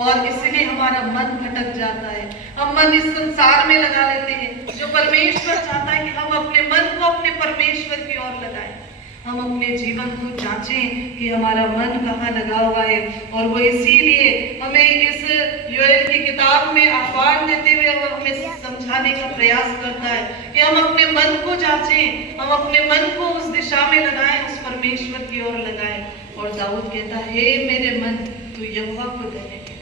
और इसलिए हमारा मन भटक जाता है। हम मन इस संसार में लगा लेते हैं, जो परमेश्वर चाहता है कि हम अपने मन को अपने परमेश्वर की ओर लगाएं। हम अपने जीवन को जांचें कि हमारा मन कहाँ लगा हुआ है। और वो इसीलिए हमें इस योएल की किताब में आह्वान देते हुए वो हमें समझाने का प्रयास करता है कि हम अपने मन को जांचें, हम अपने मन को उस दिशा में लगाएं, उस परमेश्वर की ओर लगाएं। और दाऊद कहता है, हे मेरे मन, तू यहोवा को धन्य कहे,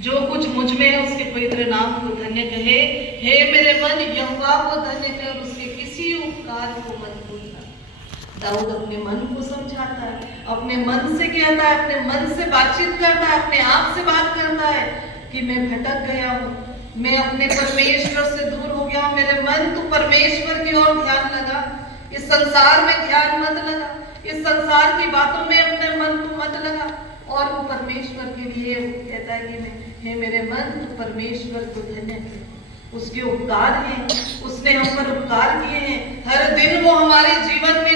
जो कुछ मुझ में है उसके पवित्र नाम को धन्य कहे। हे मेरे मन, यहोवा को धन्य कहे और उसके किसी उपकार को मत भूलना। दाऊद अपने मन को समझाता है, अपने मन से कहता है, अपने मन से बातचीत करता है, अपने आप से बात करता है कि मैं भटक गया हूँ, मैं अपने परमेश्वर से दूर हो गया हूँ। मेरे मन, तू परमेश्वर की ओर ध्यान लगा, इस संसार में ध्यान मत लगा, इस संसार की बातों में अपने मन को मत लगा। और वो परमेश्वर के लिए कहता है कि हे मेरे मन, तू परमेश्वर को धन्य कर, उसके उपकार हैं, उसने हम पर उपकार किए हैं। हर दिन वो हमारे जीवन में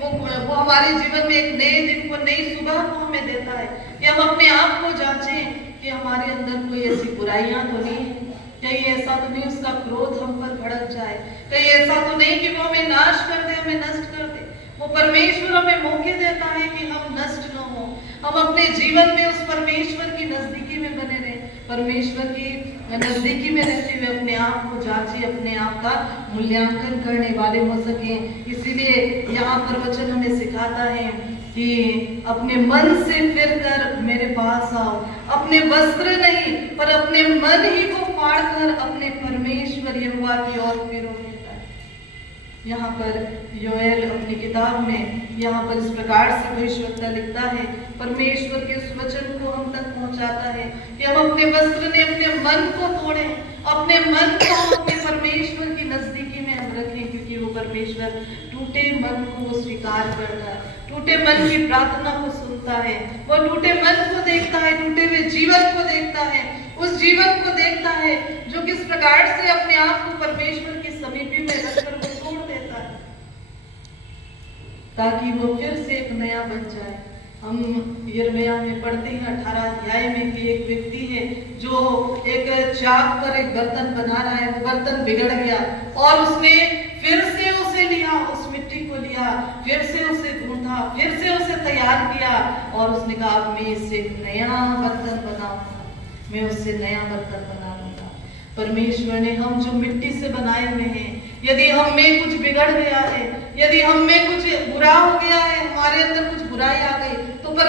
वो हमारे जीवन में एक नए दिन को, नई सुबह को हमें देता है कि हम अपने आप को जांचें कि हमारे अंदर कोई ऐसी बुराइयां तो नहीं है, कहीं ऐसा तो नहीं उसका क्रोध हम पर भड़क जाए, कहीं ऐसा तो नहीं कि वो हमें नाश कर दे, हमें नष्ट कर दे। वो परमेश्वर हमें मौके देता है कि हम नष्ट न हो, हम अपने जीवन में उस परमेश्वर की नजदीकी में बने रहे, परमेश्वर की नजदीकी में रहते हुए अपने आप को जांचे, अपने आप का मूल्यांकन करने वाले हो सके। इसीलिए यहाँ पर वचन हमें सिखाता है कि अपने मन से फिर कर मेरे पास आओ, अपने वस्त्र नहीं पर अपने मन ही को फाड़ कर अपने परमेश्वर यहोवा की ओर फिरो। यहाँ पर योएल अपनी किताब में यहाँ पर इस प्रकार से भविष्यवक्ता लिखता है, परमेश्वर के उस वचन को हम तक पहुँचाता है कि हम अपने वस्त्र ने अपने मन को तोड़े, अपने मन को अपने परमेश्वर की नजदीकी में हम रखें, क्योंकि वो परमेश्वर टूटे मन को वो स्वीकार करता है, टूटे मन की प्रार्थना को सुनता है, वो टूटे मन को देखता है, टूटे हुए जीवन को देखता है, उस जीवन को देखता है जो किस प्रकार से अपने आप को परमेश्वर की समीपी में रखकर वो तोड़ देता है, ताकि वो फिर से एक नया बन जाए। हम यिर्मयाह में पढ़ते हैं 18 अध्याय में कि एक व्यक्ति है जो एक चाक पर एक बर्तन बना रहा है, वो बर्तन बिगड़ गया और उसने फिर से उसे लिया, उस मिट्टी को लिया, फिर से उसे गूंथा, फिर से उसे तैयार किया और उसने कहा अब मैं इससे एक नया बर्तन बनाऊंगा, मैं उससे नया बर्तन बना लूंगा। परमेश्वर ने हम जो मिट्टी से बनाए हुए हैं, यदि हम में कुछ बिगड़ गया है, यदि हम में कुछ बुरा हो गया है, हमारे अंदर कुछ बुराई आ गई, तो परमेश्वर